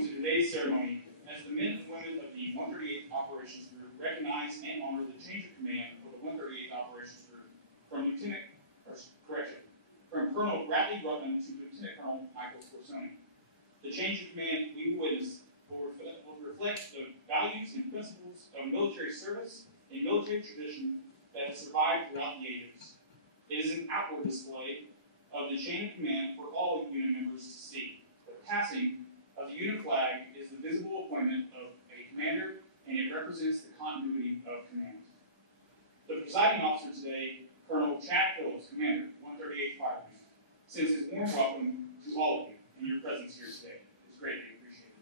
Welcome to today's ceremony. As the men and women of the 138th Operations Group recognize and honor the change of command for the 138th Operations Group from Colonel Bradley Ruttman to Lieutenant Colonel Michael Scorsone. The change of command we will witness will reflect the values and principles of military service and military tradition that has survived throughout the ages. It is an outward display of the chain of command for all unit members to see. The passing of the unit flag is the visible appointment of a commander, and it represents the continuity of command. The presiding officer today, Colonel Chad Phillips, Commander, 138th Fire Wing, sends his warm welcome to all of you and your presence here today. It's greatly appreciated.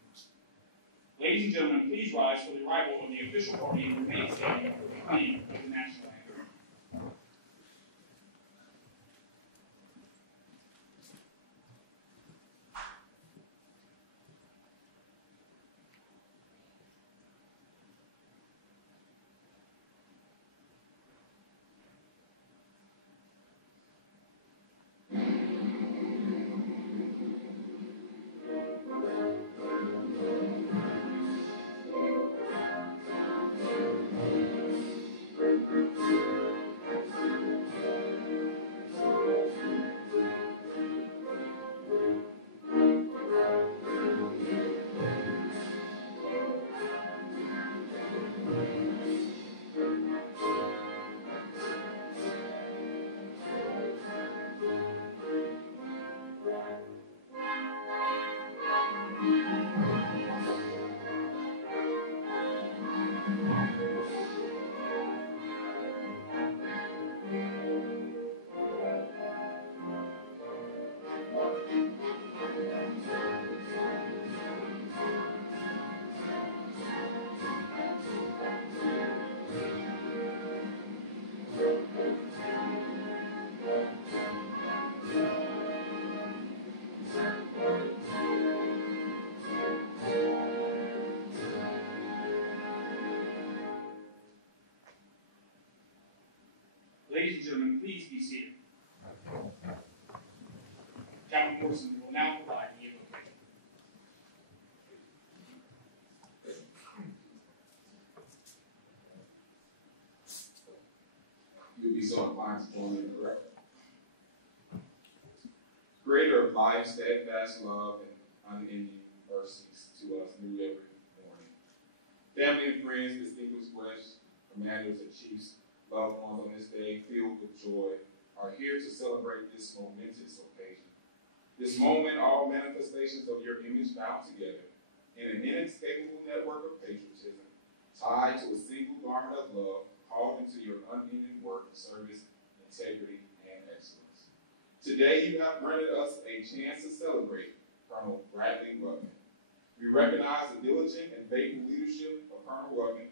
Ladies and gentlemen, please rise for the arrival of the official party and remain standing for the playing of the national anthem. Ladies and gentlemen, please be seated. Captain Morrison will now provide the invocation. You'll be so inclined to join in, correct? Creator of life, steadfast love, and unending mercies to us new every morning. Family and friends, distinguished guests, commanders and chiefs, loved ones on this day filled with joy are here to celebrate this momentous occasion. This moment, all manifestations of your image bound together in an inescapable network of patriotism, tied to a single garment of love, called into your unending work of service, integrity, and excellence. Today, you have granted us a chance to celebrate Colonel Bradley Ruttman. We recognize the diligent and faithful leadership of Colonel Ruttman,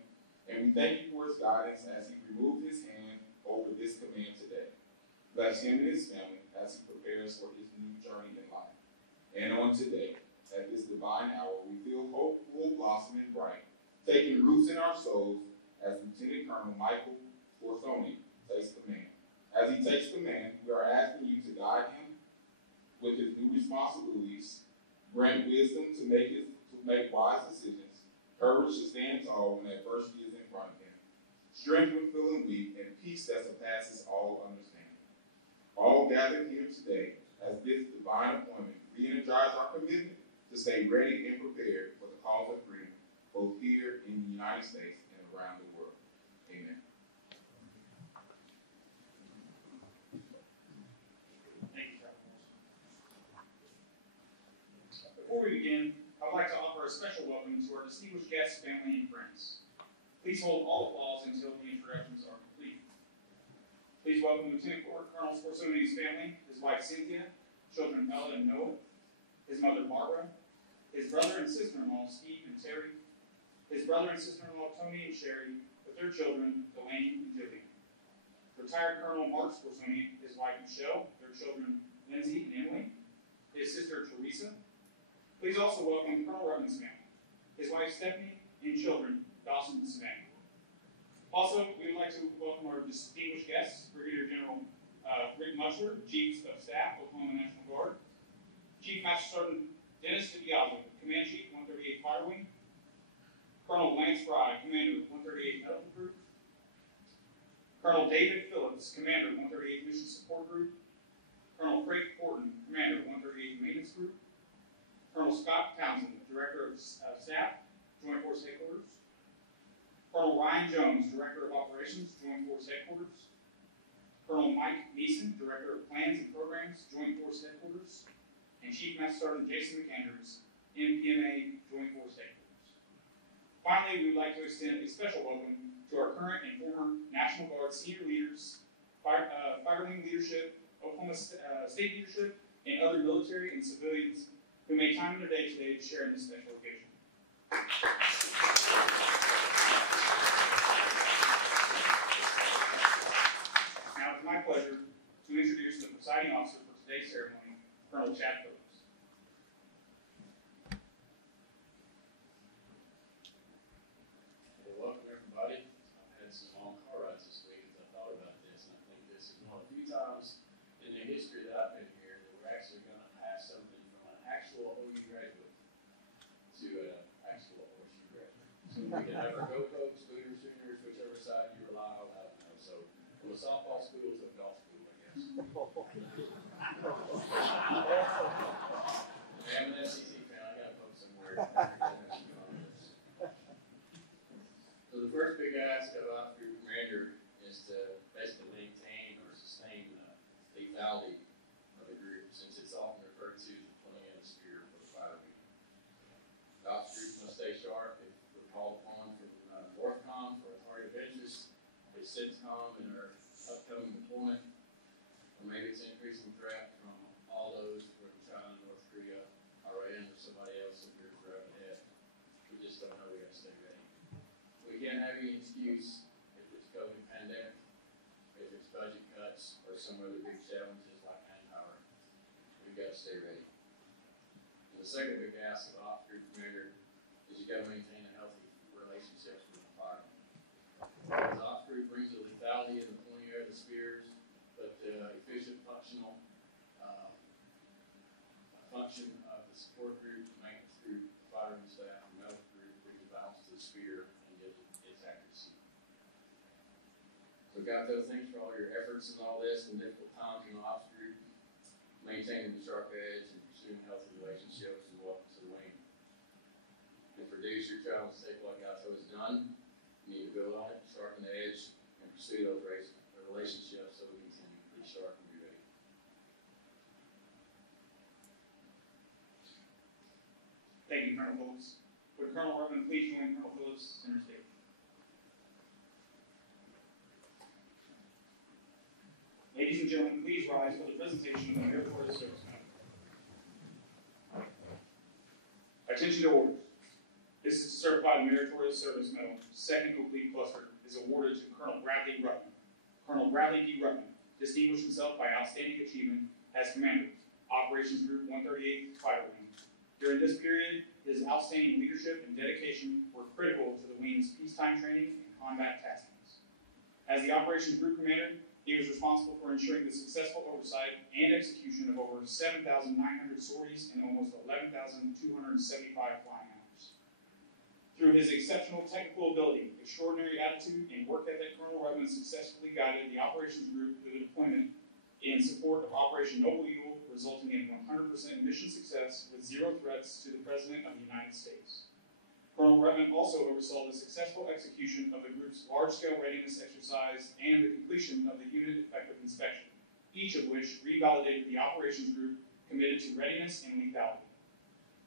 and we thank you for his guidance as he removed his hand over this command today. Bless him and his family as he prepares for his new journey in life. And on today, at this divine hour, we feel hopeful, blossoming bright, taking roots in our souls as Lieutenant Colonel Michael Scorsone takes command. As he takes command, we are asking you to guide him with his new responsibilities, grant wisdom to make wise decisions, courage to stand tall when adversity is in front of him, strength when feeling weak, and peace that surpasses all understanding. All gathered here today as this divine appointment re-energize our commitment to stay ready and prepared for the cause of freedom, both here in the United States and around the world. Amen. Thank you, Captain. Before we begin, I would like to offer a special welcome to our distinguished guests, family, and friends. Please hold all applause until the introductions are complete. Please welcome Lieutenant Colonel Scorsone's family, his wife Cynthia, children Ella and Noah, his mother Barbara, his brother and sister-in-law Steve and Terry, his brother and sister-in-law Tony and Sherry, with their children Delaney and Jillian. Retired Colonel Mark Scorsone, his wife Michelle, their children Lindsay and Emily, his sister Teresa. Please also welcome Colonel Ruttman's family, his wife Stephanie, and children Dawson and Savannah. Also, we would like to welcome our distinguished guests, Brigadier General Rick Mutchler, Chief of Staff, Oklahoma National Guard, Chief Master Sergeant Dennis DiBiase, Command Chief, 138th Fire Wing. Colonel Lance Fry, Commander, 138th Medical Group. Colonel David Phillips, Commander, 138th Mission Support Group. Colonel Frank Horton, Commander, 138th Maintenance Group. Colonel Scott Townsend, Director of Staff, Joint Force Headquarters. Colonel Ryan Jones, Director of Operations, Joint Force Headquarters. Colonel Mike Neeson, Director of Plans and Programs, Joint Force Headquarters. And Chief Master Sergeant Jason McAndrews, MPMA, Joint Force Headquarters. Finally, we would like to extend a special welcome to our current and former National Guard senior leaders, fire wing leadership, Oklahoma State leadership, and other military and civilians who made time in their day today to share in this special occasion. Now it's my pleasure to introduce the presiding officer for today's ceremony, Colonel Chad Phillips. Welcome everybody. I've had some long car rides this week as I thought about this, and I think this is one of the few times in the history that I've been here that we're actually going to pass something from an actual OU graduate to an actual OSU graduate. So we can have our go-coats, booters, sooners, whichever side you rely on, I don't know. So from a softball school to a golf school, I guess. I'm an SEC fan. I got to poke somewhere. So the first big ask of our group commander is to basically maintain or sustain the lethality of the group, since it's often referred to as the plan sphere for the fire wing. The ops group must stay sharp if we're called upon from Northcom for a target of interest, a CENTCOM in our upcoming deployment, or maybe it's increasing threat from all those from China, North Korea, Iran, or somebody else in here forever ahead. We just don't know. We got to stay ready. We can't have any excuse if it's COVID pandemic, if it's budget cuts, or some other big challenges like manpower. We've got to stay ready. And the second big ask of ops group commander is you got to maintain a healthy relationship with the fire. The ops group brings the lethality in the pointy area of the spears, but efficient, functional function of the support group, the maintenance group, the firing staff, and medical group brings balance to the spear and gives it its accuracy. So got those things for all your efforts and all this and difficult times in the ops group, maintaining the sharp edge and pursuing healthy relationships and welcome to the wing. And produce your child mistake like Gato has done, you need to build on it, sharpen the edge, and pursue those relationships so we can continue to be sharp and be ready. Thank you, Colonel Phillips. Would Colonel Rubin please join Colonel Phillips center stage? Ladies and gentlemen, please rise for the presentation of the Meritorious Service Medal. Attention to orders. This is to certify the Meritorious Service Medal. Second complete cluster is awarded to Colonel Bradley Ruttman. Colonel Bradley D. Ruttman distinguished himself by outstanding achievement as Commander, Operations Group 138th Fire Wing. During this period, his outstanding leadership and dedication were critical to the wing's peacetime training and combat taskings. As the Operations Group Commander, he was responsible for ensuring the successful oversight and execution of over 7,900 sorties and almost 11,275 flying hours. Through his exceptional technical ability, extraordinary attitude, and work ethic, Colonel Rubin successfully guided the Operations Group through the deployment in support of Operation Noble Eagle, resulting in 100% mission success with zero threats to the President of the United States. Colonel Rubin also oversaw the successful execution of the group's large-scale readiness exercise and the completion of the unit effective inspection, each of which revalidated the Operations Group committed to readiness and lethality.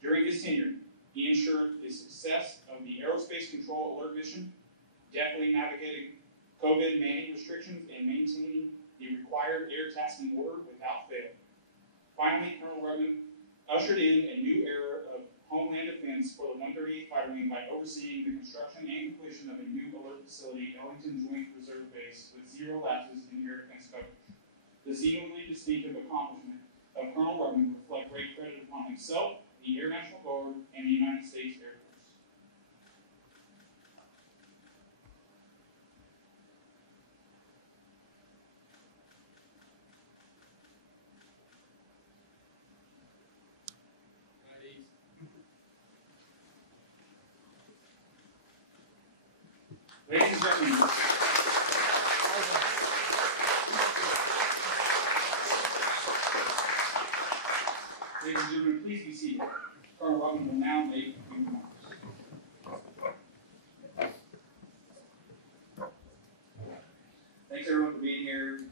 During his tenure, he ensured the success of the Aerospace Control Alert Mission, deftly navigating COVID manning restrictions and maintaining the required air tasking order without fail. Finally, Colonel Rubin ushered in a new era of homeland defense for the 138th Fire Wing by overseeing the construction and completion of a new alert facility at Arlington Joint Reserve Base with zero lapses in air defense coverage. The seemingly distinctive accomplishment of Colonel Rubin reflect great credit upon himself, the Air National Guard, and the United States Air Force. Colonel Robin will now make a few remarks. Thanks everyone for being here.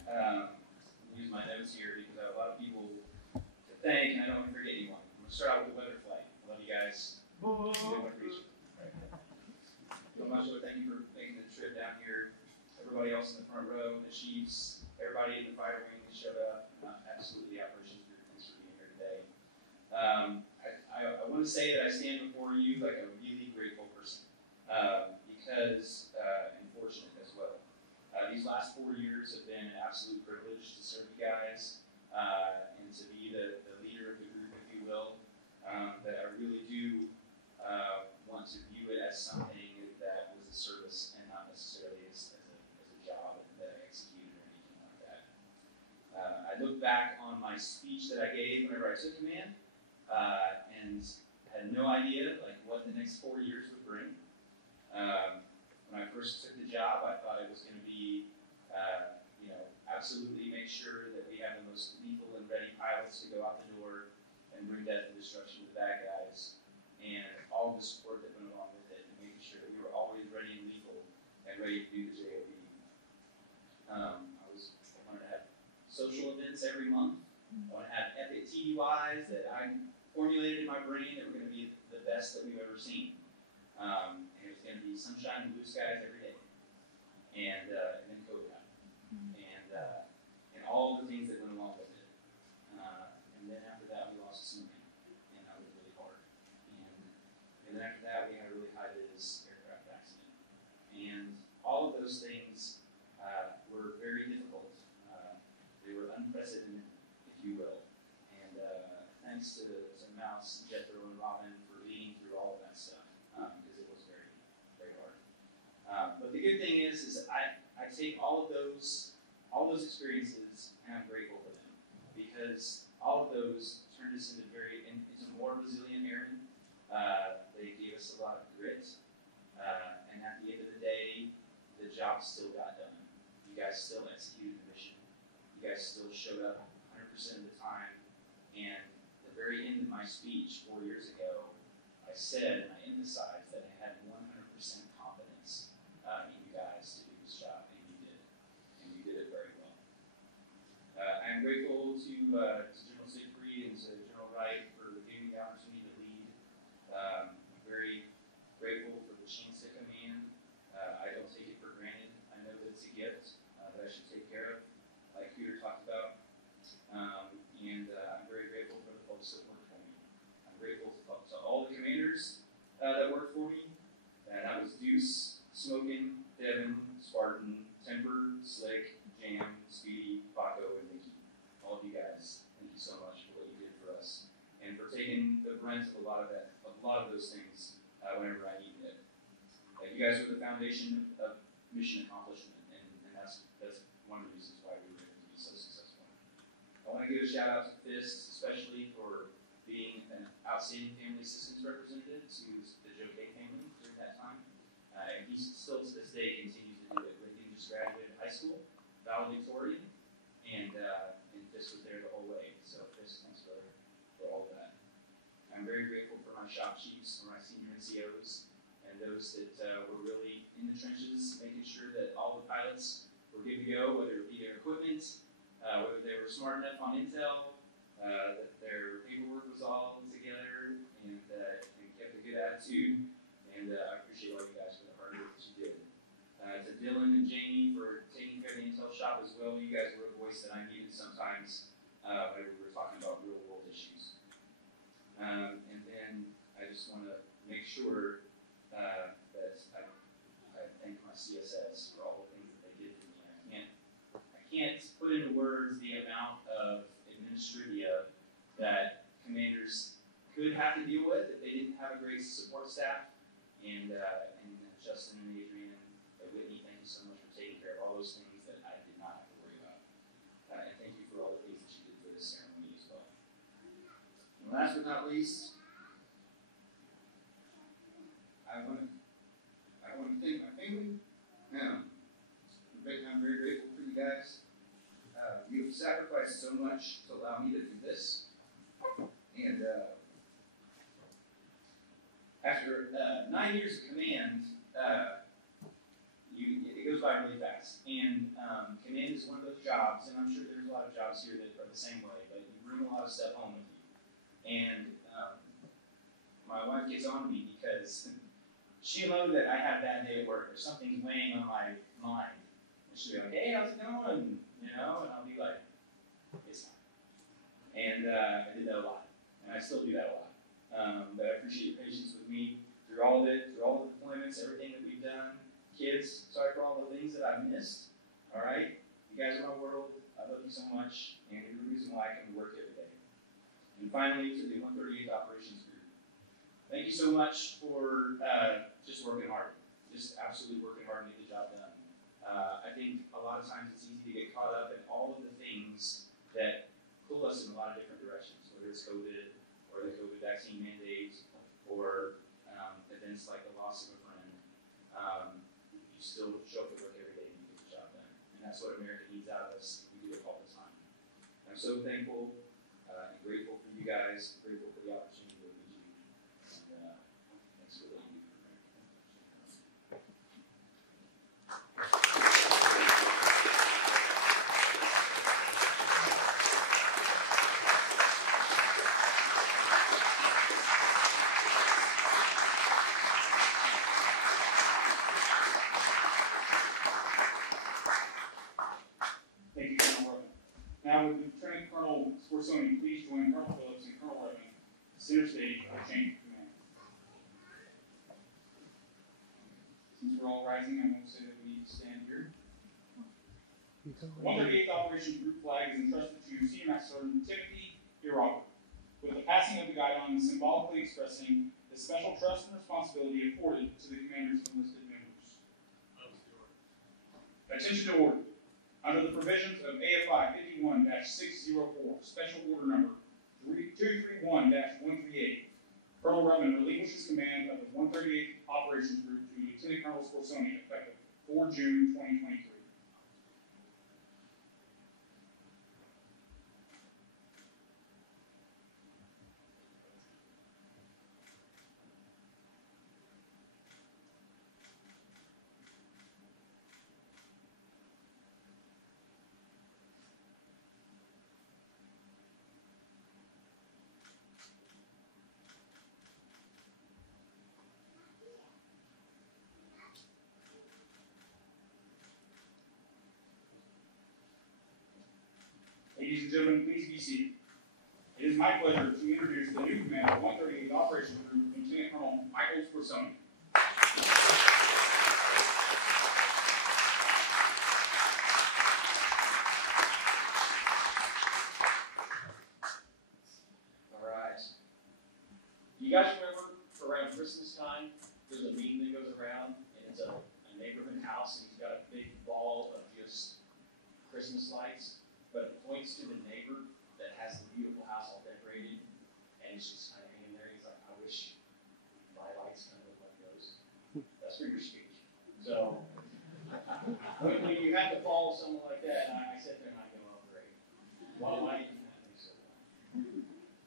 Use my notes here because I have a lot of people to thank, and I don't want to forget anyone. I'm going to start out with the weather flight. I love you guys. So much, thank you for making the trip down here. Everybody else in the front row, the chiefs, everybody in the fire wing that showed up. Absolutely Operations Group. Thanks for being here today. I want to say that I stand before you like a really grateful person because and fortunate as well. These last 4 years have been an absolute privilege to serve you guys and to be the leader of the group, if you will. That I really do want to view it as something that was a service and not necessarily as a job that I executed or anything like that. I look back on my speech that I gave whenever I took command and had no idea like what the next 4 years would bring. When I first took the job, I thought it was going to be, absolutely make sure that we have the most lethal and ready pilots to go out the door and bring death and destruction to the bad guys, and all the support that went along with it, and making sure that we were always ready and lethal and ready to do the JOB. I wanted to have social events every month. I want to have epic TDYs that I formulated in my brain that were going to be the best that we've ever seen. And it was going to be sunshine and blue skies every day. And then COVID happened. And all the things that went along with it. And then after that, we lost a snowman. And that was really hard. And then after that, we had a really high-vis aircraft accident. And all of those things were very difficult. They were unprecedented, if you will. And thanks to Mouse, Jethro, and Robin for leading through all of that stuff, because it was very, very hard. But the good thing is I take all of those experiences and I'm grateful for them, because all of those turned us into more resilient airmen. They gave us a lot of grit, and at the end of the day, the job still got done. You guys still executed the mission. You guys still showed up 100% of the time. And at the very end of my speech 4 years ago, I said and I emphasized that I had 100% confidence in you guys to do this job, and you did. And you did it very well. I'm grateful to General Siegfried and to General Wright for giving me the opportunity to lead. I'm very grateful for the chance to command. I don't take it for granted. I know that it's a gift that I should take care of, like Peter talked about. And I'm very grateful for the folks that work for me. I'm grateful to all the commanders that work for me. That was Deuce, Smokin, Devin, Spartan, Temper, Slick, Jam, Speedy, Paco, and Mickey. All of you guys, thank you so much for what you did for us and for taking the brunt of a lot of those things whenever I needed it. You guys are the foundation of mission accomplishment, and that's one of the reasons why we were able to be so successful. I want to give a shout out to FIST, especially for being an outstanding family assistance representative to the Joe K family during that time. And he still to this day continues to do it. He just graduated high school, valedictorian, and FIST was there the whole way. So FIST, thanks for all of that. I'm very grateful for my shop chiefs, for my senior NCOs, and those that were really in the trenches, making sure that all the pilots were good to go, whether it be their equipment, whether they were smart enough on intel, that their paperwork was all together, and kept a good attitude. And I appreciate all you guys for the hard work that you did. To Dylan and Jamie for taking care of the intel shop as well. You guys were a voice that I needed sometimes whenever we were talking about real world issues. And then I just want to make sure that I thank my CSS for all the things that they did for me. I can't put into words the amount of administrivia that commanders could have to deal with if they didn't have a great support staff. And Justin and Adrian and Whitney, thank you so much for taking care of all those things that I did not have to worry about. And thank you for all the things that you did for this ceremony as well. And last but not least, I want to thank my family. I'm very grateful for you guys. You have sacrificed so much to allow me to do this. And after 9 years of command, it goes by really fast. And command is one of those jobs, and I'm sure there's a lot of jobs here that are the same way, but you bring a lot of stuff home with you. And my wife gets on me because she'll know that I had a bad day at work or something's weighing on my mind. And she'll be like, hey, how's it going? You know, and I'll be like, it's fine. And I did that a lot. And I still do that a lot. But I appreciate your patience with me through all of it, through all the deployments, everything that we've done. Kids, sorry for all the things that I've missed. All right? You guys are my world. I love you so much. And you're the reason why I come to work every day. And finally, to the 138th Operations Group. Thank you so much for just working hard. Just absolutely working hard to get the job done. I think a lot of times it's easy to get caught up in all of the things that pull us in a lot of different directions, whether it's COVID, or the COVID vaccine mandate, or events like the loss of a friend. You still show up at work every day and you get the job done. And that's what America needs out of us. We do it all the time. I'm so thankful and grateful for you guys, grateful for the opportunity to lead you. And thanks for what you do for America. Thank you, Colonel Redmond. Now, would Lieutenant Colonel Scorsoni please join Colonel Phillips and Colonel Redmond center stage for change of command. Since we're all rising, I won't say that we need to stand here. 138th Operations Group flag is entrusted to Senior Master Sergeant Timothy Hirauer, with the passing of the guidon symbolically expressing the special trust and responsibility afforded to the commander's enlisted members. Attention to order. Under the provisions of AFI 51-604, Special Order Number 231-138, Colonel Redmond relinquishes command of the 138th Operations Group to Lieutenant Colonel Scorsoni effective 4 June 2023. Ladies and gentlemen, please be seated. It is my pleasure to introduce the new commander of 138th Operations Group, Lieutenant Colonel Michael Scorsoni. All right. You guys remember around Christmas time, there's a meme that goes around, and it's a neighborhood house, and he's got a big ball of just Christmas lights, but it points to the neighbor that has the beautiful house all decorated, and he's just kind of hanging there. He's like, I wish my lights kind of look like those. That's for your speech. So, when you have to follow someone like that, I sit there and I go, oh, great. Why do you think so?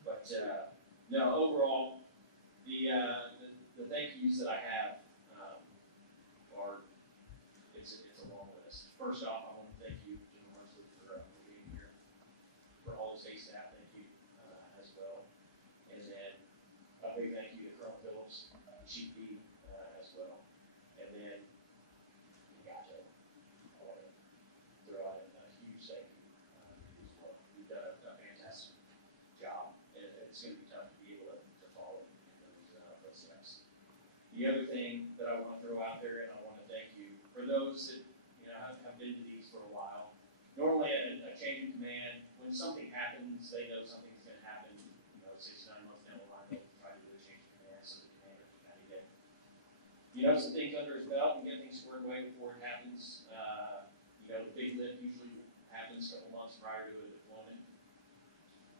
But, no, overall, the thank yous that I have are, it's a long list. First off, I want to thank you, General Marsley, for being here. For all the state staff, thank you as well. And then a big thank you to Colonel Phillips, Chief B as well. And then, gosh, I want to throw out a huge thank you as well. You've done a fantastic job, and it's going to be tough to be able to follow in those footsteps. The other thing that I want to throw out there, and I want to thank you for those that have been to these for a while. Normally, a change in command, when something happens, they know something's going to happen. 6 to 9 months down the line, they'll try to do a change in command, so the commander can kind of get some things under his belt and get things squared away before it happens. The big lift usually happens a couple months prior to a deployment.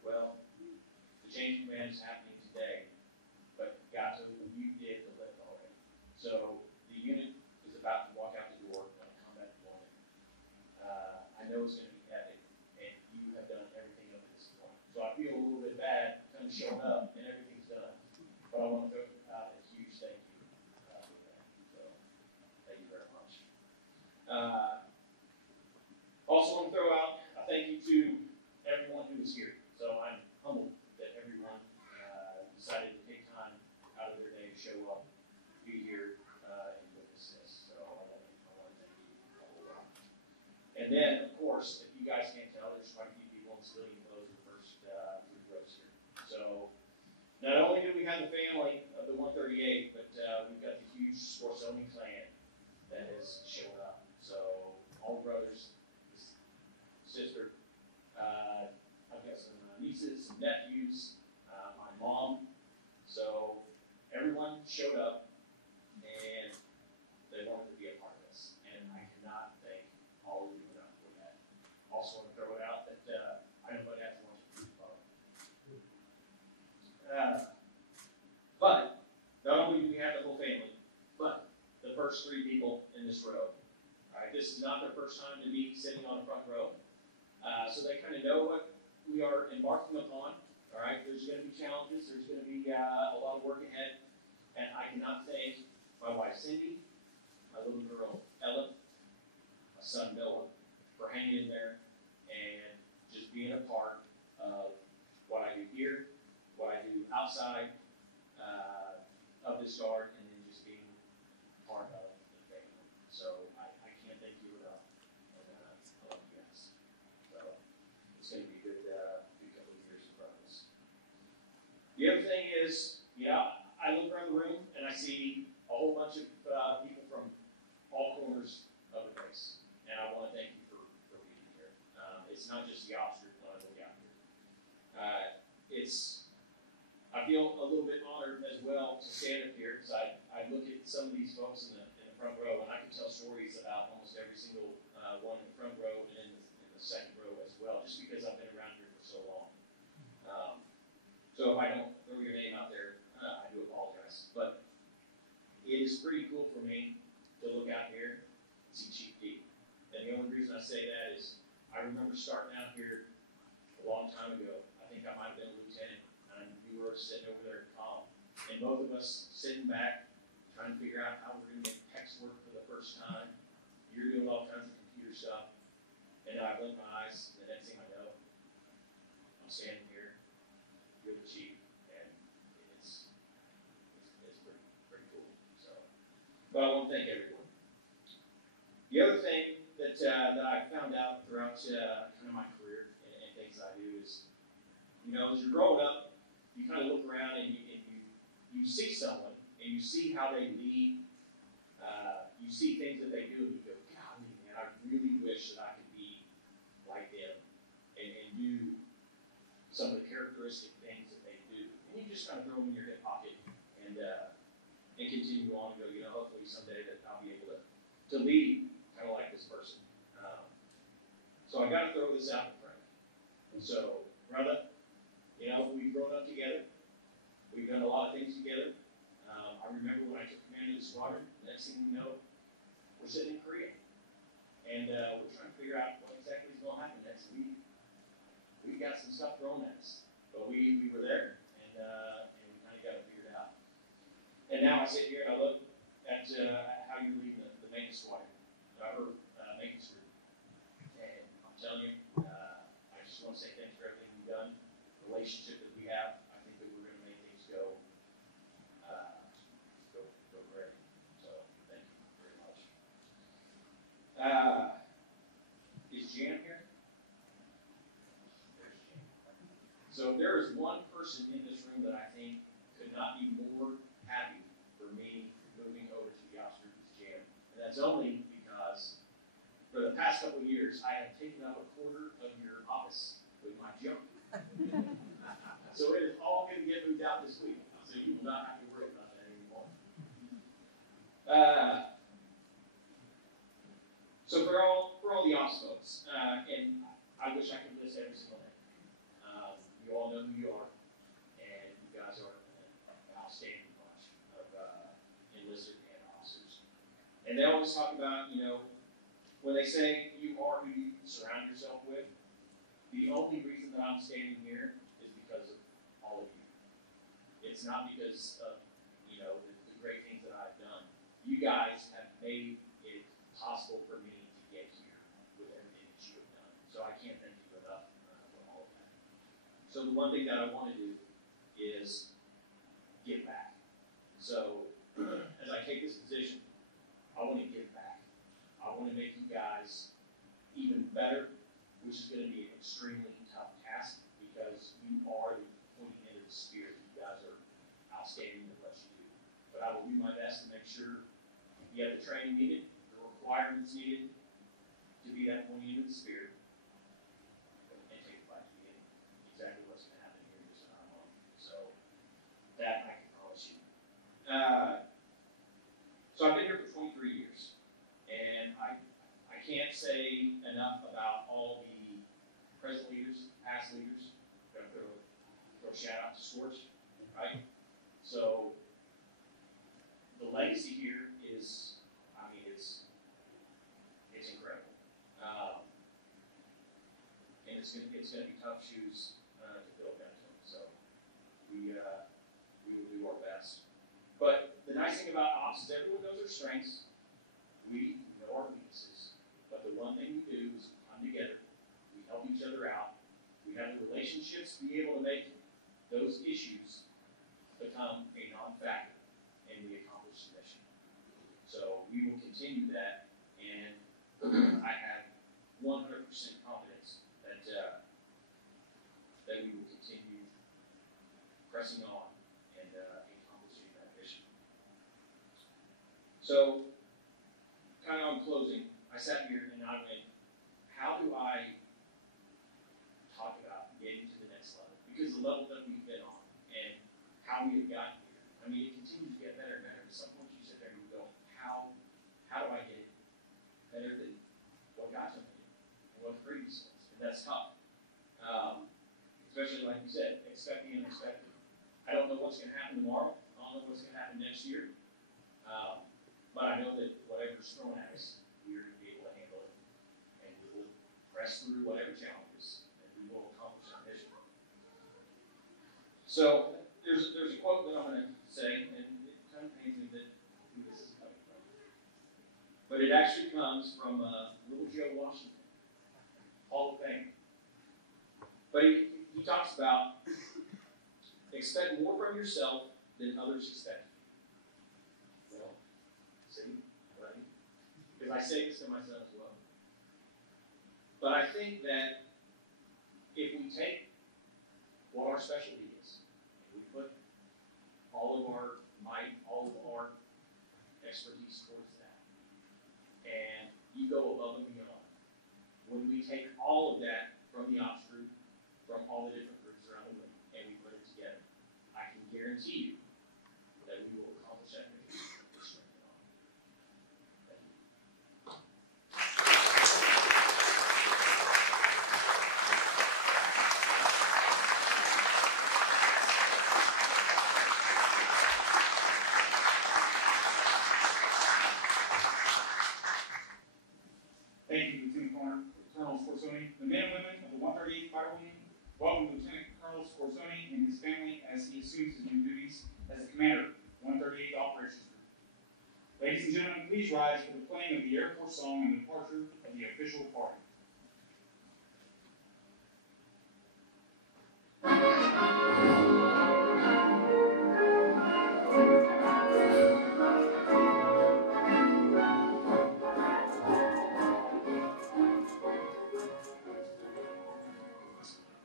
Well, the change in command is happening today, but you did the lift already. So the unit is about to walk out the door on a combat deployment. I know it's going to be epic, and you have done everything up to this point. So I feel a little bit bad kind of showing up and everything's done. But I want to throw out a huge thank show up, be here, and witness this. So I want to thank you a whole lot. And then, of course, if you guys can't tell, there's quite a few people in civilian clothes the first 3 rows here. So not only do we have the family of the 138, but we've got the huge sports-only clan that has shown up. So all the brothers, sister, I've got some nieces, some nephews, my mom. So everyone showed up, and they wanted to be a part of this. And I cannot thank all of you enough for that. Also want to throw it out that I know what happened once you but not only do we have the whole family, but the first 3 people in this row. All right, this is not their first time to be sitting on the front row. So they kind of know what we are embarking upon. All right, there's going to be challenges. There's going to be a lot of work ahead. And I cannot thank my wife, Cindy, my little girl, Ella, my son, Noah, for hanging in there and just being a part of what I do here, what I do outside of this guard, and then just being part of the family. So I can't thank you enough. And I love you guys. So it's going to be a good couple of years in front of us. The other thing is, I look around the room and I see a whole bunch of people from all corners of the place. And I want to thank you for being here. It's not just the officers when I look out here. I feel a little bit honored as well to stand up here because I look at some of these folks in the front row, and I can tell stories about almost every single one in the front row and in the second row as well, just because I've been around here for so long. So if I don't throw your name out there, I do apologize. But it is pretty cool for me to look out here and see Chief D. And the only reason I say that is I remember starting out here a long time ago. I think I might have been a lieutenant, and you were sitting over there at comm. And both of us sitting back, trying to figure out how we're going to make text work for the first time. You're doing all kinds of computer stuff. And then I blink my eyes, and the next thing I know, I'm standing here, you're the chief, and it's pretty cool. So, but I want to thank everyone. The other thing that I found out throughout kind of my career and things I do is, as you're growing up, you kind of look around and you see someone and you see how they lead, you see things that they do, and you go, golly, man, I really wish that I could be like them and do some of the characteristic things that they do. And you just kind of throw them in your hip pocket and continue on and go, hopefully someday that I'll be able to lead kind of like this person. So I got to throw this out in front. So, brother, we've grown up together. We've done a lot of things together. I remember when I took command of the squadron, next thing we know, we're sitting in Korea. And we're trying to figure out what exactly is going to happen next week. We've got some stuff thrown at us. But we were there, and we kind of got it figured out. And now I sit here and I look at how you're leading the maintenance squadron, our maintenance group. And I'm telling you, I just want to say thanks for everything you've done, the relationship that we have. I think that we're going to make things go great. So thank you very much. Is Jan here? There's Jan. So there is one person in this room that I think could not be more happy for me moving over to the officer group, Jan. And that's only because for the past couple of years, I have taken up a quarter of your office with my junk. So it is all going to get moved out this week. So you will not have to worry about that anymore. So for all the office folks, and I wish I could list every single name. You all know who you are, and you guys are an outstanding bunch of enlisted and officers. And they always talk about, when they say you are who you surround yourself with, the only reason that I'm standing here is because of all of you. It's not because of, the great things that I've done. You guys have made it possible for me to get here with everything that you have done. So I can't thank you enough for all of that. So the one thing that I want to do is give back. So, as I take this position, I want to give back. I want to make you guys even better, which is going to be an extremely tough task because you are the pointing end of the spear. You guys are outstanding at what you do. But I will do my best to make sure you have the training needed, the requirements needed to be that pointing end of the spear, and take it back to the end. Exactly what's going to happen here in just an hour. So that I can promise you. So I've been here for 23 years, and I can't say enough about all the present leaders, past leaders. I'm going to throw a shout out to Scorch, right? So the legacy here is, I mean, it's incredible, and it's going to be tough shoes to fill down to them. So we will do our best. But the nice thing about ops is everyone knows their strengths. We know our weaknesses. But the one thing we do is we come together. We help each other out. We have the relationships to be able to make those issues become a non-factor, and we accomplish the mission. So we will continue that, and I have 100% confidence that we will continue pressing on and accomplishing that mission. So, kind of on closing, I sat here and I went, how do I talk about getting to the next level? Because the level that we've been on and how we have gotten here, I mean, it continues to get better and better. At some point you sit there and you go, how do I get it better than what got to me and what the previous was? And that's tough. Especially like you said, expecting and unexpected. I don't know what's going to happen tomorrow. I don't know what's going to happen next year. But I know that whatever's thrown at us, we're going to be able to handle it. And we will press through whatever challenges, and we will accomplish our mission. So, there's a quote that I'm going to say, and it kind of pains me that who this is coming from. But it actually comes from Little Joe Washington, Hall of Fame. But he talks about expect more from yourself than others expect. Well, see, right? Because I say this to my son as well. But I think that if we take what our specialty is, and we put all of our might, all of our expertise towards that, and you go above and beyond, when we take all of that from the ops group, from all the different groups around the room, and we put it together, I can guarantee you that we will accomplish that mission with strength and honor. Thank you. Thank you, Lieutenant Colonel Scorsoni. The men and women of the 138th Fire Wing welcome Lieutenant Colonel Scorsoni and his family as he assumes his new duties as the commander of 138th Operations Group. Ladies and gentlemen, please rise for the playing of the Air Force song and the departure of the official party.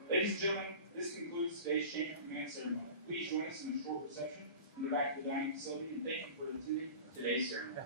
Ladies and gentlemen, this concludes today's change of command ceremony. Please join us in a short reception in the back of the dining facility, and thank you for attending today's ceremony.